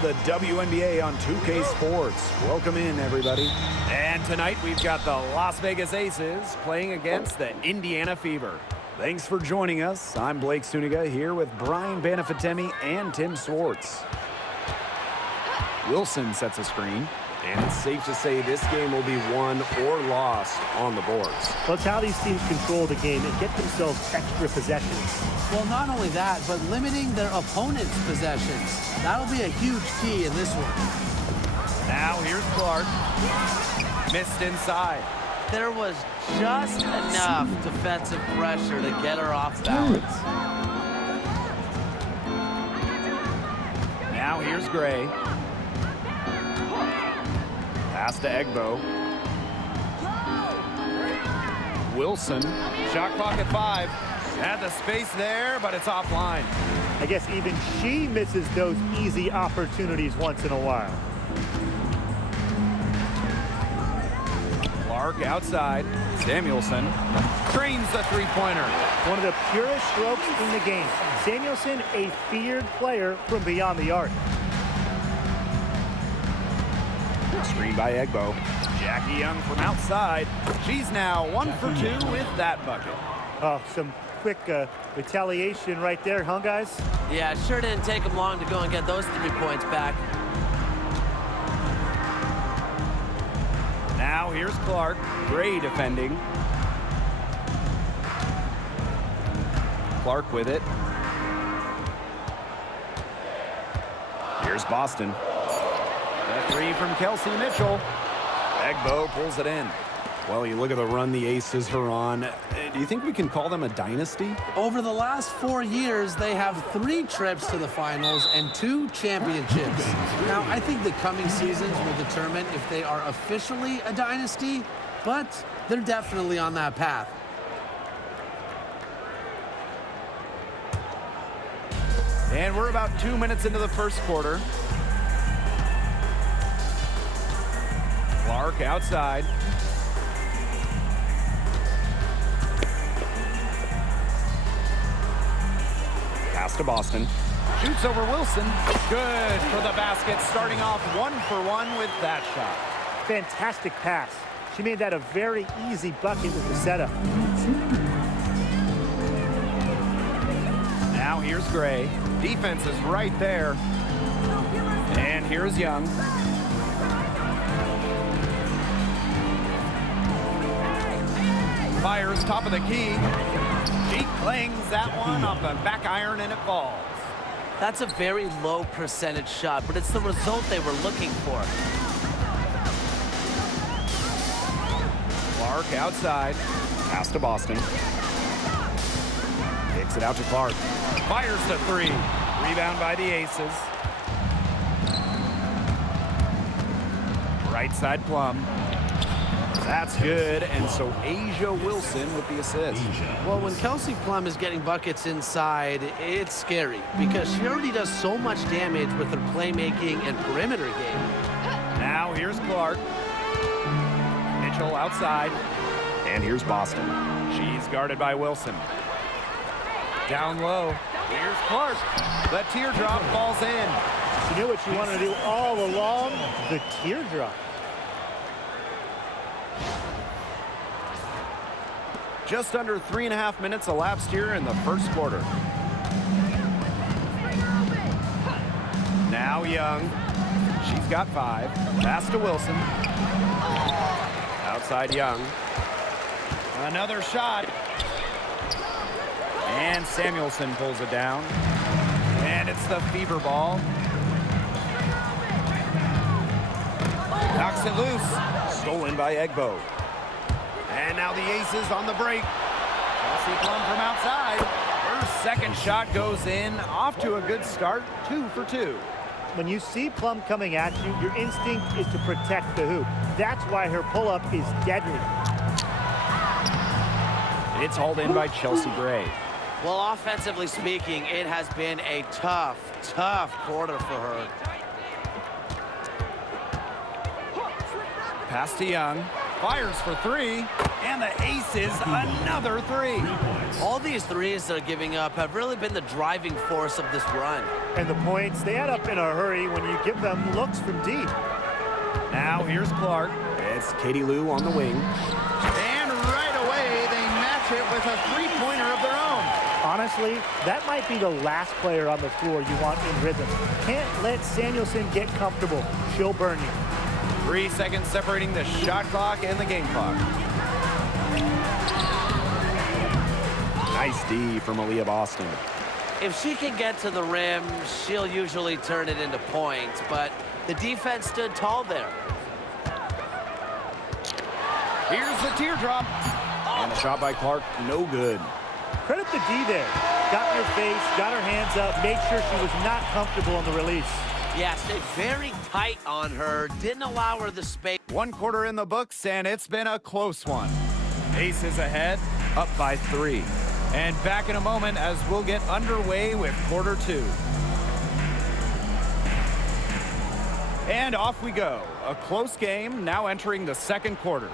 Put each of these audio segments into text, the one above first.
to the WNBA on 2K Sports. Welcome in, everybody. And tonight we've got the Las Vegas Aces playing against the Indiana Fever. Thanks for joining us. I'm Blake Suniga here with Brian Banafitemi and Tim Swartz. Wilson sets a screen. And it's safe to say this game will be won or lost on the boards. Well, it's how these teams control the game and get themselves extra possessions. Well, not only that, but limiting their opponent's possessions. That'll be a huge key in this one. Now here's Clark. Missed inside. There was just enough defensive pressure to get her off balance. Now here's Gray. Pass to Egbo. Wilson. Shot clock at 5. Had the space there, but it's offline. I guess even she misses those easy opportunities once in a while. Clark outside. Samuelson trains the three-pointer. One of the purest strokes in the game. Samuelson, a feared player from beyond the arc. Screen by Egbo. Jackie Young from outside. She's now 1 for 2 with that bucket. Oh, some quick retaliation right there, huh, guys? Yeah, sure didn't take them long to go and get those 3 points back. Now here's Clark. Gray defending. Clark with it. Here's Boston. A 3 from Kelsey Mitchell. Egbo pulls it in. Well, you look at the run the Aces are on. Do you think we can call them a dynasty? Over the last 4 years, they have 3 trips to the finals and 2 championships. Now, I think the coming seasons will determine if they are officially a dynasty, but they're definitely on that path. And we're about 2 minutes into the first quarter. Clark outside. Pass to Boston. Shoots over Wilson. Good for the basket, starting off 1 for 1 with that shot. Fantastic pass. She made that a very easy bucket with the setup. Now here's Gray. Defense is right there. And here's Young. Fires top of the key. She clings that one off the back iron and it falls. That's a very low percentage shot, but it's the result they were looking for. Clark outside. Pass to Boston. Kicks it out to Clark. Fires the 3. Rebound by the Aces. Right side Plum. That's good, and so Asia Wilson with the assist. Well, when Kelsey Plum is getting buckets inside, it's scary because she already does so much damage with her playmaking and perimeter game. Now here's Clark. Mitchell outside. And here's Boston. She's guarded by Wilson. Down low. Here's Clark. The teardrop falls in. She knew what she wanted to do all along, the teardrop. Just under 3.5 minutes elapsed here in the first quarter. Now Young. She's got 5. Pass to Wilson. Outside Young. Another shot. And Samuelson pulls it down. And it's the Fever ball. Knocks it loose. Stolen by Egbo. And now the Aces on the break. Kelsey Plum from outside. Her second shot goes in. Off to a good start. 2 for 2. When you see Plum coming at you, your instinct is to protect the hoop. That's why her pull-up is deadly. It's hauled in by Chelsea Gray. Well, offensively speaking, it has been a tough quarter for her. Pass to Young. Fires for 3. And the Aces, another three. All these threes they're giving up have really been the driving force of this run. And the points, they add up in a hurry when you give them looks from deep. Now here's Clark. It's Katie Lou on the wing. And right away, they match it with a three-pointer of their own. Honestly, that might be the last player on the floor you want in rhythm. Can't let Samuelson get comfortable. She'll burn you. 3 seconds separating the shot clock and the game clock. Nice D from Aaliyah Boston. If she can get to the rim, she'll usually turn it into points, but the defense stood tall there. Here's the teardrop. And the shot by Clark, no good. Credit the D there. Got in her face, got her hands up, made sure she was not comfortable on the release. Yeah, stayed very tight on her, didn't allow her the space. 1 quarter in the books, and it's been a close one. Aces ahead, up by 3. And back in a moment as we'll get underway with quarter 2. And off we go. A close game now entering the second quarter.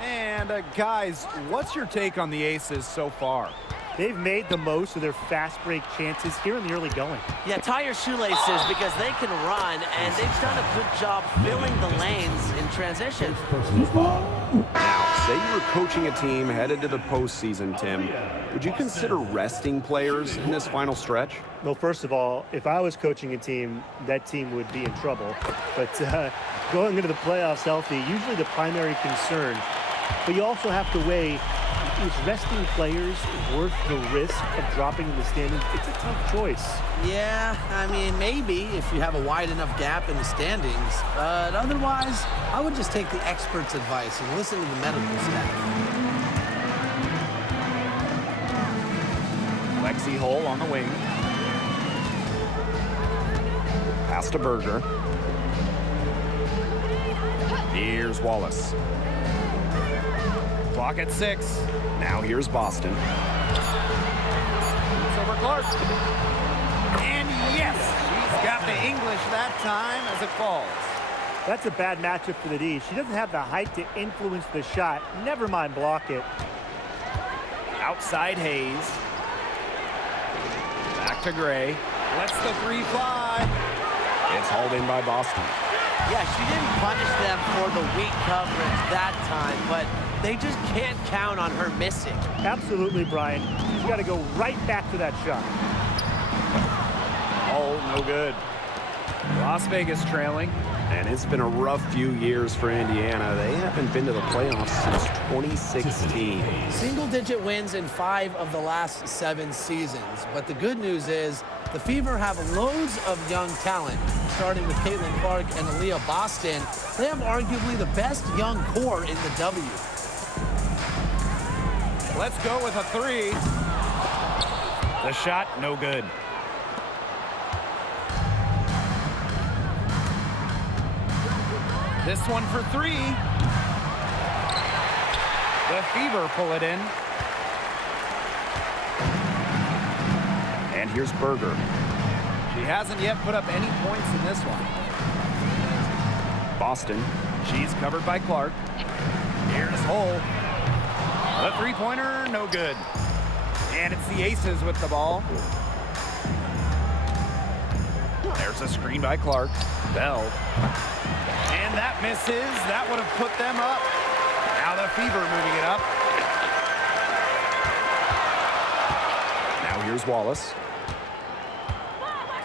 And guys, what's your take on the Aces so far? They've made the most of their fast break chances here in the early going. Yeah, tie your shoelaces because they can run, and they've done a good job filling the lanes in transition. Now, say you were coaching a team headed to the postseason, Tim. Would you consider resting players in this final stretch? Well, first of all, if I was coaching a team, that team would be in trouble. But going into the playoffs healthy, usually the primary concern. But you also have to weigh, is resting players worth the risk of dropping in the standings? It's a tough choice. Yeah, I mean, maybe if you have a wide enough gap in the standings. But otherwise, I would just take the experts' advice and listen to the medical staff. Lexi Hull on the wing. Pass to Berger. Here's Wallace. Clock at 6. Now here's Boston. It's over Clark. And yes, she's got the English that time as it falls. That's a bad matchup for the D. She doesn't have the height to influence the shot. Never mind block it. Outside Hayes. Back to Gray. Lets the 3 fly. It's hauled in by Boston. Yeah, she didn't punish them for the weak coverage that time, but they just can't count on her missing. Absolutely, Brian. She's got to go right back to that shot. Oh, no good. Las Vegas trailing. And it's been a rough few years for Indiana. They haven't been to the playoffs since 2016. Single-digit wins in 5 of the last 7 seasons. But the good news is the Fever have loads of young talent. Starting with Caitlin Clark and Aaliyah Boston, they have arguably the best young core in the W. Let's go with a 3. The shot, no good. This one for 3. The Fever pull it in. And here's Berger. She hasn't yet put up any points in this one. Boston. She's covered by Clark. Here's Hull. The 3-pointer, no good. And it's the Aces with the ball. There's a screen by Clark. Bell. And that misses. That would have put them up. Now the Fever moving it up. Now here's Wallace.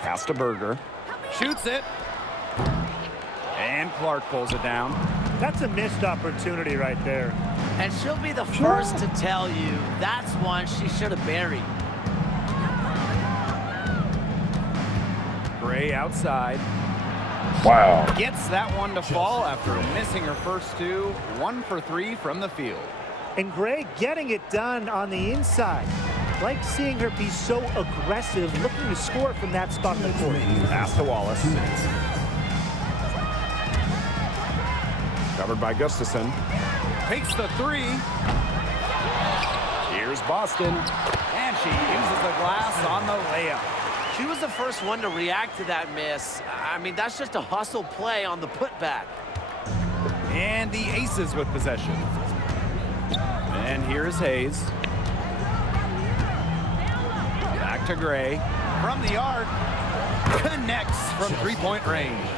Pass to Berger. Shoots it. And Clark pulls it down. That's a missed opportunity right there. And she'll be the first to tell you that's one she should have buried. Gray outside. Wow. Gets that one to fall after missing her first 2. 1 for 3 from the field. And Gray getting it done on the inside. Like seeing her be so aggressive, looking to score from that spot in the court. Pass to Wallace. Covered by Gustafson. Takes the 3. Here's Boston. And she uses the glass on the layup. She was the first one to react to that miss. I mean, that's just a hustle play on the putback. And the Aces with possession. And here's Hayes. Back to Gray. From the arc, connects from three-point range.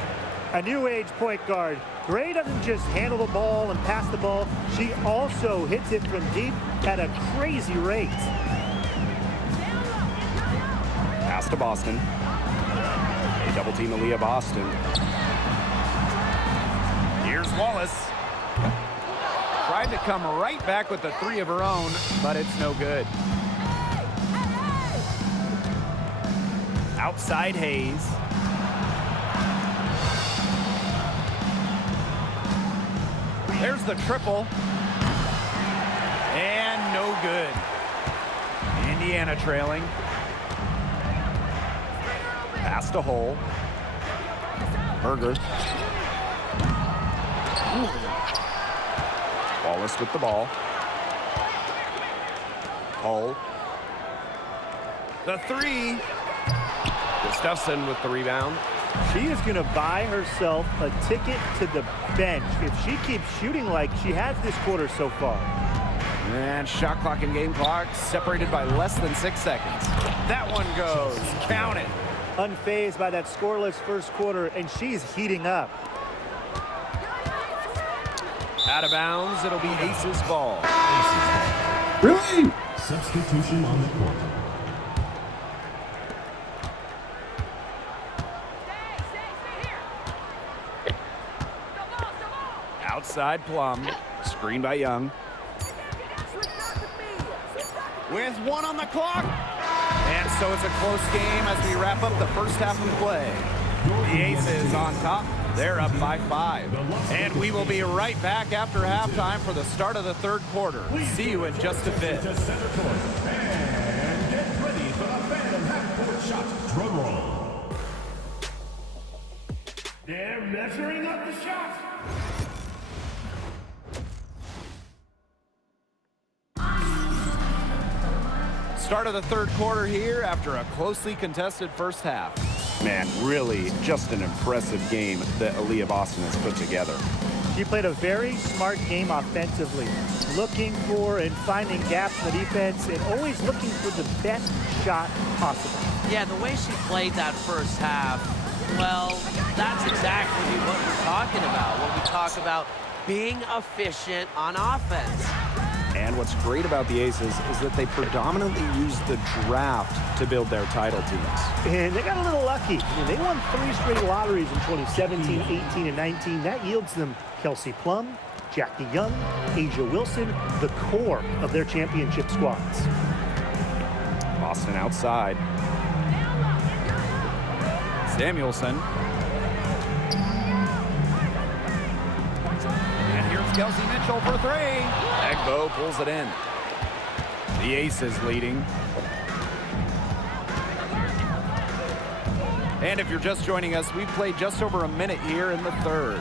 A new age point guard. Gray doesn't just handle the ball and pass the ball. She also hits it from deep at a crazy rate. Pass to Boston. They double team Aaliyah Boston. Here's Wallace. Tried to come right back with the three of her own, but it's no good. Outside Hayes. There's the triple. And no good. Indiana trailing. Pass to Hole. Berger. Wallace with the ball. Hole. The three. Gustafson with the rebound. She is going to buy herself a ticket to the bench if she keeps shooting like she has this quarter so far. And shot clock and game clock separated by less than 6 seconds. That one goes. Count it. Unfazed by that scoreless first quarter, and she's heating up. Out of bounds, it'll be Aces ball. Really? Substitution on the court. Outside Plum. Screen by Young. With 1 on the clock. And so it's a close game as we wrap up the first half of play. The Aces on top. They're up by 5. And we will be right back after halftime for the start of the third quarter. See you in just a bit. To center court. And get ready for the Phantom half-court shot. Drum roll. They're measuring up the shot. Start of the third quarter here after a closely contested first half. Man, really just an impressive game that Aaliyah Boston has put together. She played a very smart game offensively, looking for and finding gaps in the defense and always looking for the best shot possible. Yeah, the way she played that first half, well, that's exactly what we're talking about when we talk about being efficient on offense. And what's great about the Aces is that they predominantly use the draft to build their title teams. And they got a little lucky. They won 3 straight lotteries in 2017, 18, and 19. That yields them Kelsey Plum, Jackie Young, Asia Wilson, the core of their championship squads. Boston outside. Samuelson. And here's Kelsey Mitchell for 3. Egbo pulls it in. The Aces leading. And if you're just joining us, we've played just over a minute here in the third.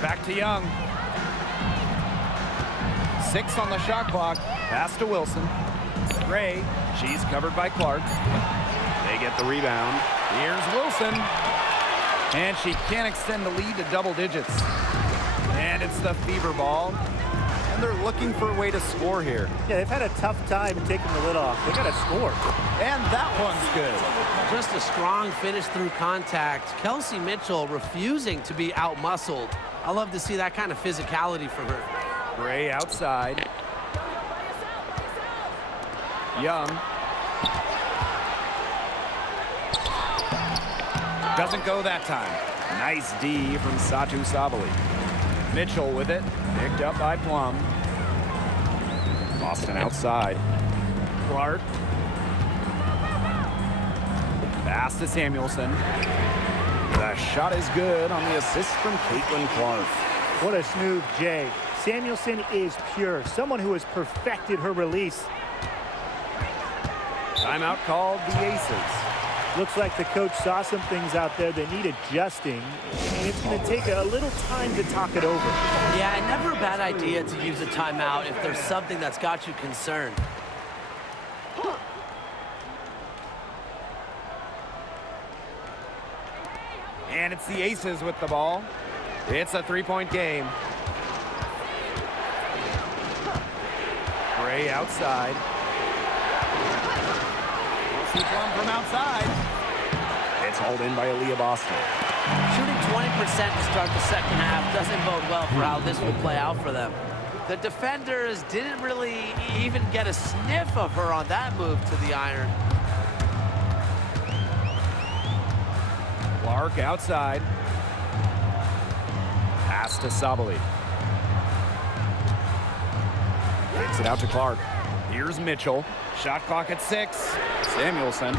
Back to Young. 6 on the shot clock. Pass to Wilson. Gray. She's covered by Clark. They get the rebound. Here's Wilson. And she can't extend the lead to double digits. And it's the Fever ball. And they're looking for a way to score here. Yeah, they've had a tough time taking the lid off. They got to score. And that one's good. Just a strong finish through contact. Kelsey Mitchell refusing to be out-muscled. I love to see that kind of physicality from her. Gray outside. Young. Doesn't go that time. Nice D from Satu Sabali. Mitchell with it. Picked up by Plum. Boston outside. Clark. Pass to Samuelson. The shot is good on the assist from Caitlin Clark. What a smooth J. Samuelson is pure. Someone who has perfected her release. Timeout called the Aces. Looks like the coach saw some things out there that need adjusting, and it's going to take a little time to talk it over. Yeah, and never a bad idea to use a timeout if there's something that's got you concerned. And it's the Aces with the ball. It's a 3-point game. Gray outside. Kelsey Plum from outside. It's hauled in by Aaliyah Boston. Shooting 20% to start the second half doesn't bode well for how this will play out for them. The defenders didn't really even get a sniff of her on that move to the iron. Clark outside. Pass to Sabali. Kicks it out to Clark. Here's Mitchell. Shot clock at 6. Samuelson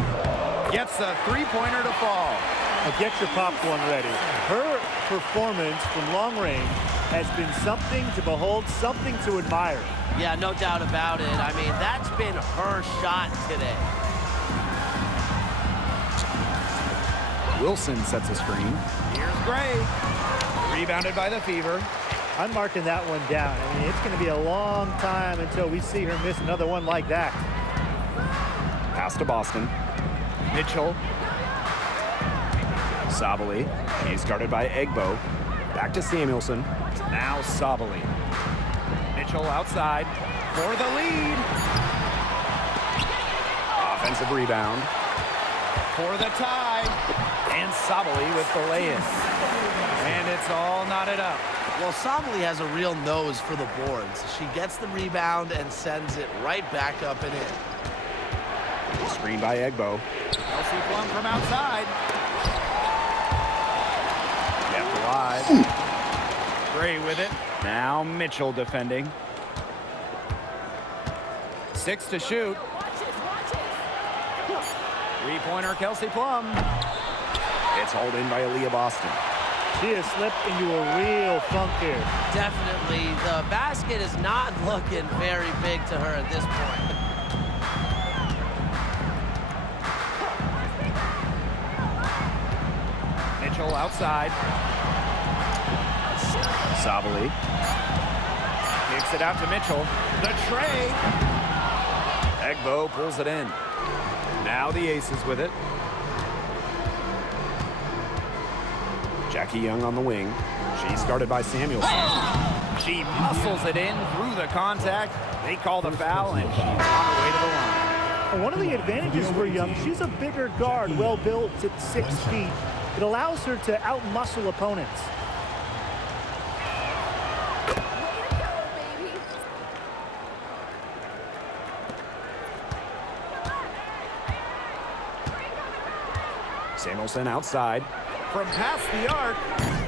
Gets a three-pointer to fall. Now get your popcorn ready. Her performance from long range has been something to behold, something to admire. Yeah, no doubt about it. I mean, that's been her shot today. Wilson sets a screen. Here's Gray. Rebounded by the Fever. I'm marking that one down. I mean, it's going to be a long time until we see her miss another one like that. Pass to Boston. Mitchell. Sabali. He's guarded by Egbo. Back to Samuelson. Now Sabali. Mitchell outside for the lead. Offensive rebound. For the tie. And Sabali with the lay-in. And it's all knotted up. Well, Sabali has a real nose for the boards. She gets the rebound and sends it right back up and in. Screen by Egbo. Kelsey Plum from outside. Kept alive. Gray with it. Now Mitchell defending. 6 to shoot. Three-pointer Kelsey Plum. It's hauled in by Aaliyah Boston. She has slipped into a real funk here. Definitely, the basket is not looking very big to her at this point. Mitchell outside. Sabali. Kicks it out to Mitchell. The tray. Egbo pulls it in. Now the Aces with it. Jackie Young on the wing. She's guarded by Samuelson. She muscles it in through the contact. They call the foul, and she's on her way to the line. And one of the advantages for Young, she's a bigger guard, well built at 6 feet. It allows her to outmuscle opponents. Samuelson outside. From past the arc.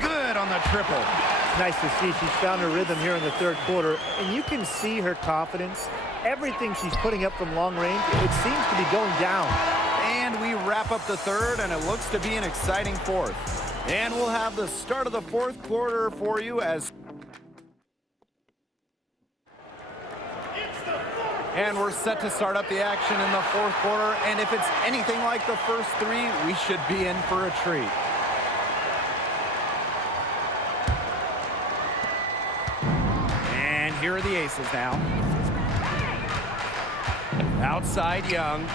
Good on the triple. It's nice to see she's found her rhythm here in the third quarter, and you can see her confidence. Everything she's putting up from long range, it seems to be going down. And we wrap up the third, and it looks to be an exciting fourth. And we'll have the start of the fourth quarter for you as... And we're set to start up the action in the fourth quarter, and if it's anything like the first three, we should be in for a treat. And here are the Aces now. Outside Young.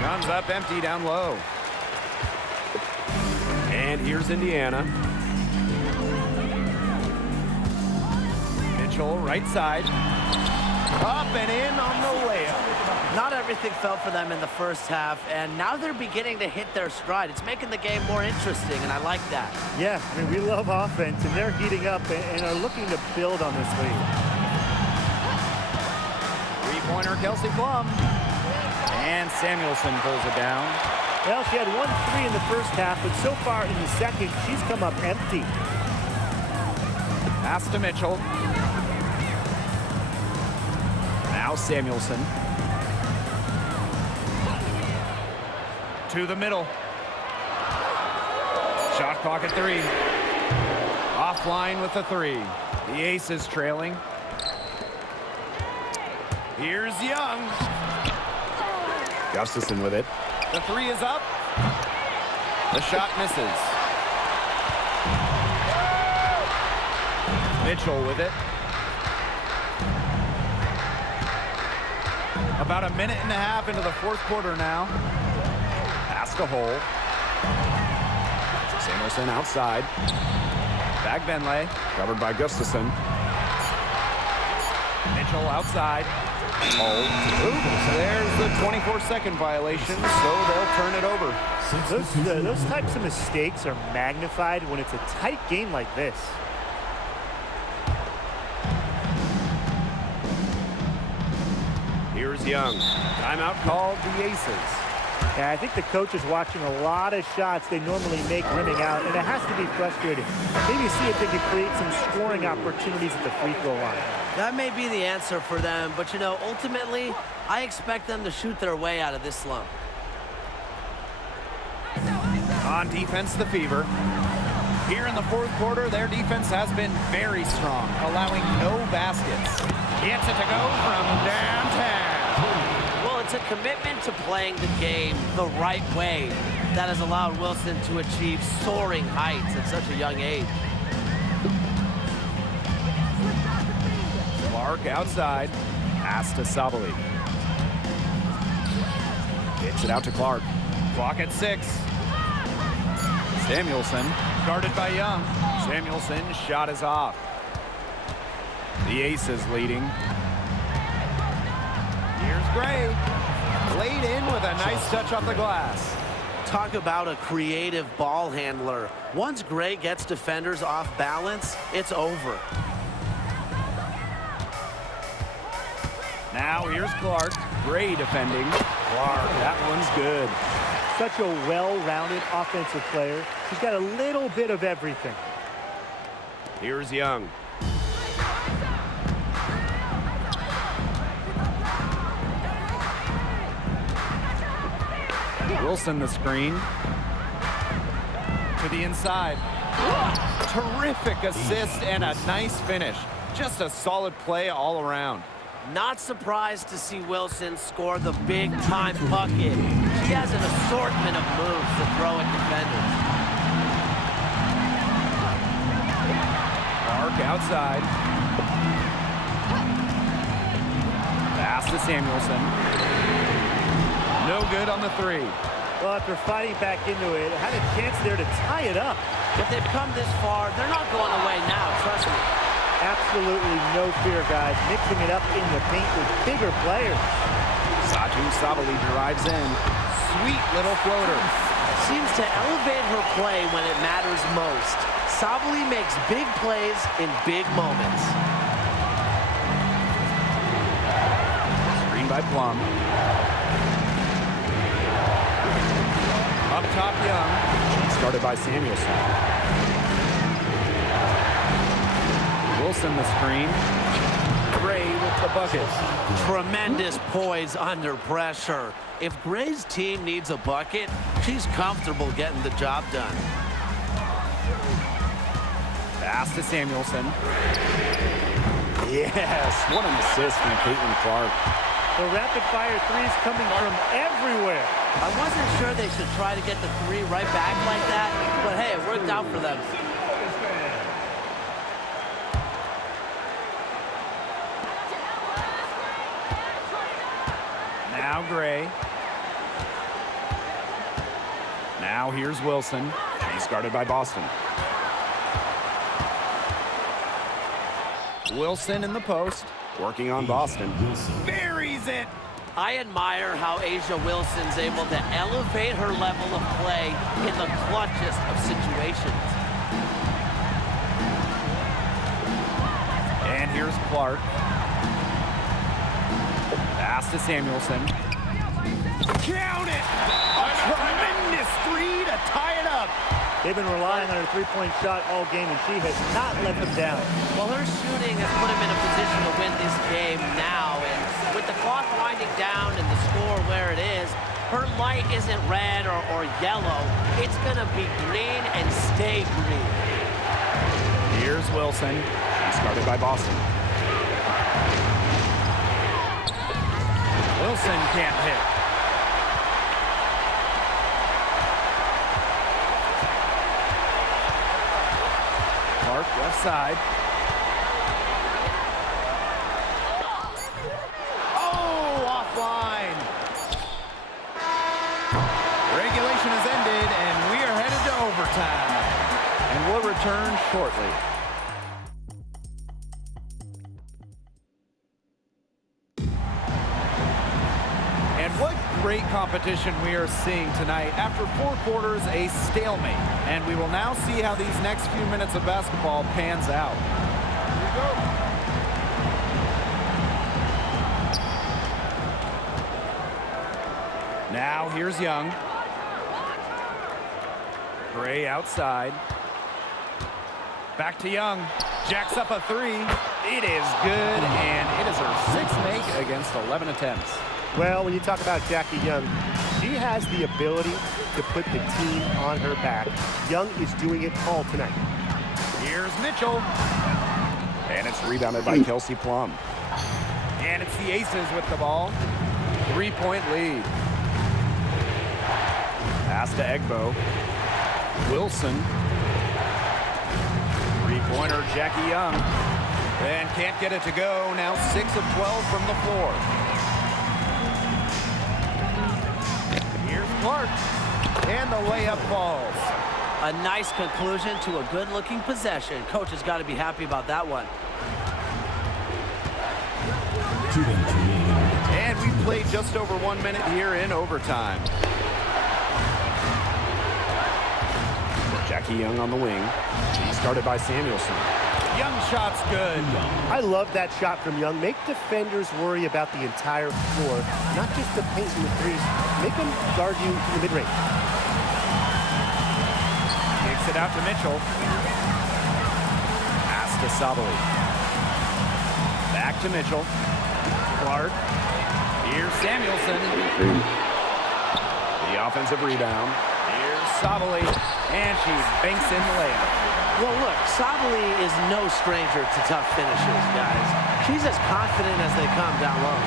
Guns up empty down low. And here's Indiana. Mitchell right side. Up and in on the layup. Not everything fell for them in the first half, and now they're beginning to hit their stride. It's making the game more interesting, and I like that. Yeah, I mean, we love offense, and they're heating up and are looking to build on this lead. Three-pointer Kelsey Plum. And Samuelson pulls it down. Well, she had 1 3 in the first half, but so far in the second, she's come up empty. Pass to Mitchell. Now Samuelson. To the middle. Shot clock at 3. Offline with the 3. The Aces trailing. Here's Young. Gustafson with it. The three is up. The shot misses. Mitchell with it. About a minute and a half into the fourth quarter now. Pass to Hole. Samuelson outside. Back Benlay. Covered by Gustafson. Mitchell outside. Oh, There's the 24-second violation, so they'll turn it over. Those types of mistakes are magnified when it's a tight game like this. here's Young. Timeout called the Aces. Yeah, I think the coach is watching a lot of shots they normally make rimming out, and it has to be frustrating. Maybe see if they can create some scoring opportunities at the free throw line. That may be the answer for them, but, you know, ultimately, I expect them to shoot their way out of this slump. On defense, the Fever. Here in the fourth quarter, their defense has been very strong, allowing no baskets. Gets it to go from downtown. Well, it's a commitment to playing the game the right way that has allowed Wilson to achieve soaring heights at such a young age. Clark outside. Pass to Sabali. Gets it out to Clark. Clock at 6. Samuelson, guarded by Young. Samuelson's shot is off. The Aces leading. Here's Gray. Laid in with a nice touch off the glass. Talk about a creative ball handler. Once Gray gets defenders off balance, it's over. Now here's Clark. Gray defending. Clark, that one's good. Such a well-rounded offensive player. He's got a little bit of everything. Here's Young. Wilson the screen. To the inside. Terrific assist and a nice finish. Just a solid play all around. Not surprised to see Wilson score the big-time bucket. She has an assortment of moves to throw at defenders. Clark outside. Pass to Samuelson. No good on the 3. Well, after fighting back into it, had a chance there to tie it up. If they've come this far, they're not going away now, trust me. Absolutely no fear, guys. Mixing it up in the paint with bigger players. Satu Sabali drives in. Sweet little floater. Seems to elevate her play when it matters most. Sabali makes big plays in big moments. Screen by Plum. Up top, Young. Started by Samuelson. Wilson the screen. Gray with the bucket. Tremendous poise under pressure. If Gray's team needs a bucket, she's comfortable getting the job done. Pass to Samuelson. Yes, what an assist from Caitlin Clark. The rapid-fire threes coming from everywhere. I wasn't sure they should try to get the 3 right back like that, but hey, it worked out for them. Now Gray. Now here's Wilson. She's guarded by Boston. Wilson in the post, working on Boston. Buries it! I admire how A'ja Wilson's able to elevate her level of play in the clutchest of situations. And here's Clark. Pass to Samuelson. Count it! A tremendous 3 to tie it up. They've been relying on her three-point shot all game, and she has not let them down. Well, her shooting has put them in a position to win this game now, and with the clock winding down and the score where it is, her light isn't red or yellow. It's going to be green and stay green. Here's Wilson. She's guarded by Boston. Wilson can't hit. Clark left side. Oh, offline. Regulation has ended, and we are headed to overtime. And we'll return shortly. What great competition we are seeing tonight. After 4 quarters, a stalemate. And we will now see how these next few minutes of basketball pans out. Here we go. Now here's Young. Gray outside. Back to Young. Jacks up a 3. It is good, and it is her 6th make against 11 attempts. Well, when you talk about Jackie Young, she has the ability to put the team on her back. Young is doing it all tonight. Here's Mitchell. And it's rebounded by Kelsey Plum. And it's the Aces with the ball. 3-point lead. Pass to Egbo. Wilson. Three-pointer, Jackie Young. And can't get it to go. Now 6 of 12 from the floor. Here's Clark. And the layup falls. A nice conclusion to a good-looking possession. Coach has got to be happy about that one. And we played just over 1 minute here in overtime. Jackie Young on the wing. He's started by Samuelson. Young shot's good. I love that shot from Young. Make defenders worry about the entire floor, not just the paint and the threes. Make them guard you in the mid-range. Kicks it out to Mitchell. Pass to Sabali. Back to Mitchell. Clark. Here's Samuelson. The offensive rebound. Here's Sabali. And she banks in the layup. Well, look, Sabali is no stranger to tough finishes, guys. She's as confident as they come down low.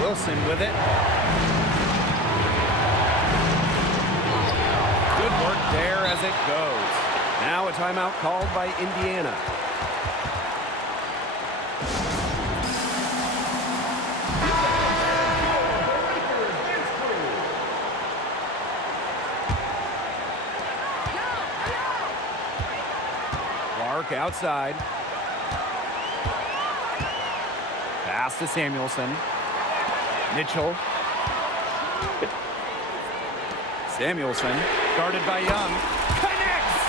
Wilson with it. Good work there as it goes. Now a timeout called by Indiana. Clark outside. Pass to Samuelson. Mitchell. Samuelson, guarded by Young. Connects!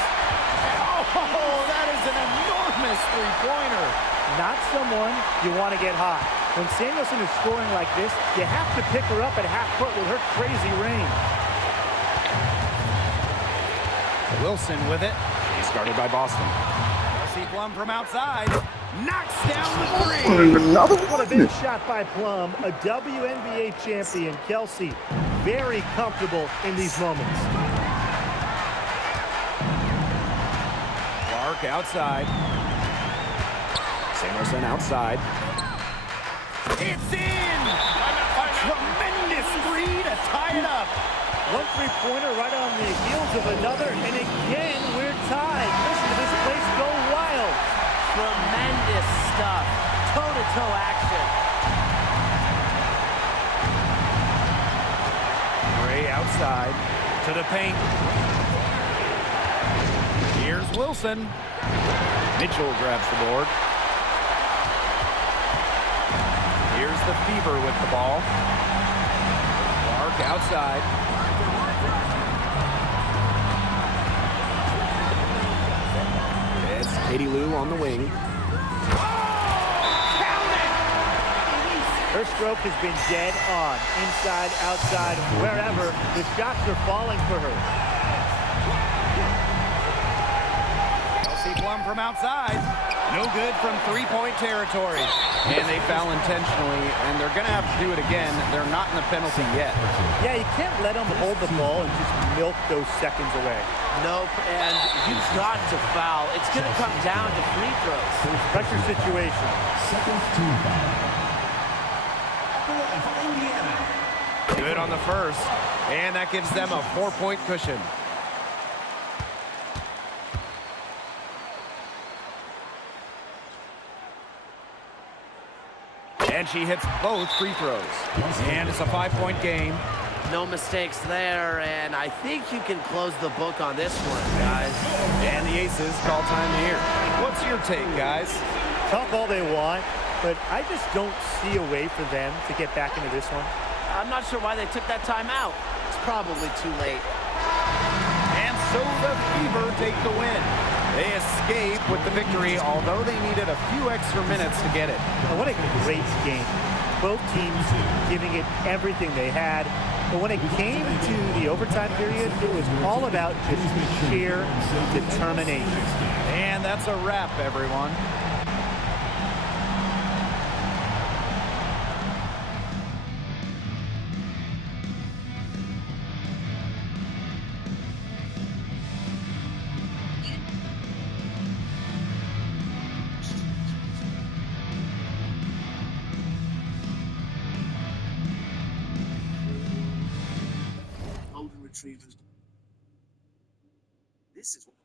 Oh, that is an enormous three-pointer. Not someone you want to get hot. When Samuelson is scoring like this, you have to pick her up at half court with her crazy range. Wilson with it. He's guarded by Boston. Kelsey Plum from outside. Knocks down the three. What a big shot by Plum, a WNBA champion. Kelsey, very comfortable in these moments. Clark outside. Samuelson outside. It's in! A tremendous three to tie it up. One three-pointer right on the heels of another, and again, we're tied. Listen to this place go wild. Tremendous stuff. Toe-to-toe action. Gray outside to the paint. Here's Wilson. Mitchell grabs the board. Here's the Fever with the ball. Clark outside. It's Katie Lou on the wing. Her stroke has been dead on. Inside, outside, wherever. The shots are falling for her. Kelsey Plum from outside. No good from three-point territory. And they foul intentionally, and they're going to have to do it again. They're not in the penalty yet. Yeah, you can't let them hold the ball and just milk those seconds away. Nope, and you've got to foul. It's going to come down to free throws. Pressure situation. Second team foul. Good on the first, and that gives them a 4-point cushion. And she hits both free throws. And it's a 5-point game. No mistakes there, and I think you can close the book on this one, guys. And the Aces call time here. What's your take, guys? Talk all they want, but I just don't see a way for them to get back into this one. I'm not sure why they took that timeout. It's probably too late. And so the Fever take the win. They escape with the victory, although they needed a few extra minutes to get it. And what a great game. Both teams giving it everything they had. But when it came to the overtime period, it was all about just sheer determination. And that's a wrap, everyone. Golden retrievers. This is what